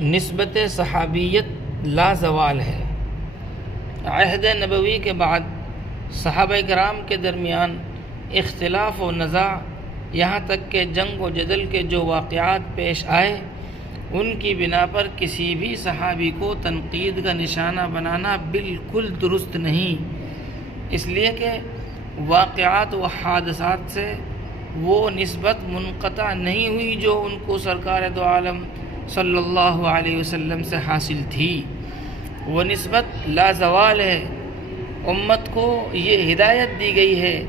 نسبت صحابیت لازوال ہے۔ عہد نبوی کے بعد صحابہ کرام کے درمیان اختلاف و نزاع، یہاں تک کہ جنگ و جدل کے جو واقعات پیش آئے، ان کی بنا پر کسی بھی صحابی کو تنقید کا نشانہ بنانا بالکل درست نہیں، اس لیے کہ واقعات و حادثات سے وہ نسبت منقطع نہیں ہوئی جو ان کو سرکار دو عالم صلی اللہ علیہ وسلم سے حاصل تھی، وہ نسبت لازوال ہے۔ امت کو یہ ہدایت دی گئی ہے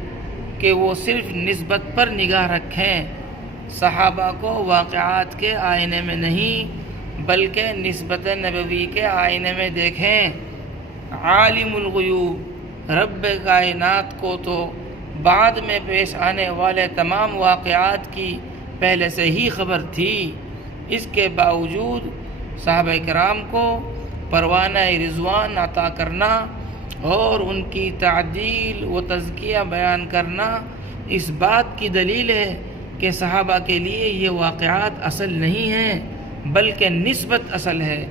کہ وہ صرف نسبت پر نگاہ رکھیں، صحابہ کو واقعات کے آئینے میں نہیں بلکہ نسبت نبوی کے آئینے میں دیکھیں۔ عالم الغیوب رب کائنات کو تو بعد میں پیش آنے والے تمام واقعات کی پہلے سے ہی خبر تھی، اس کے باوجود صحابہ کرام کو پروانہ رضوان عطا کرنا اور ان کی تعدیل و تزکیہ بیان کرنا اس بات کی دلیل ہے کہ صحابہ کے لیے یہ واقعات اصل نہیں ہیں بلکہ نسبت اصل ہے۔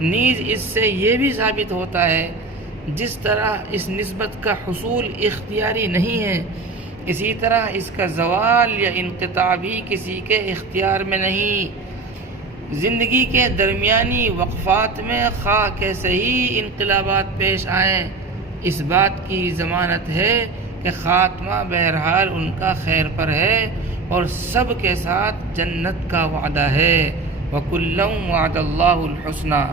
نیز اس سے یہ بھی ثابت ہوتا ہے جس طرح اس نسبت کا حصول اختیاری نہیں ہے، اسی طرح اس کا زوال یا انقطاع بھی کسی کے اختیار میں نہیں۔ زندگی کے درمیانی وقفات میں خواہ کیسے ہی انقلابات پیش آئیں، اس بات کی ضمانت ہے کہ خاتمہ بہرحال ان کا خیر پر ہے اور سب کے ساتھ جنت کا وعدہ ہے۔ وَكُلًّا وَعَدَ اللَّهُ الْحُسْنَىٰ۔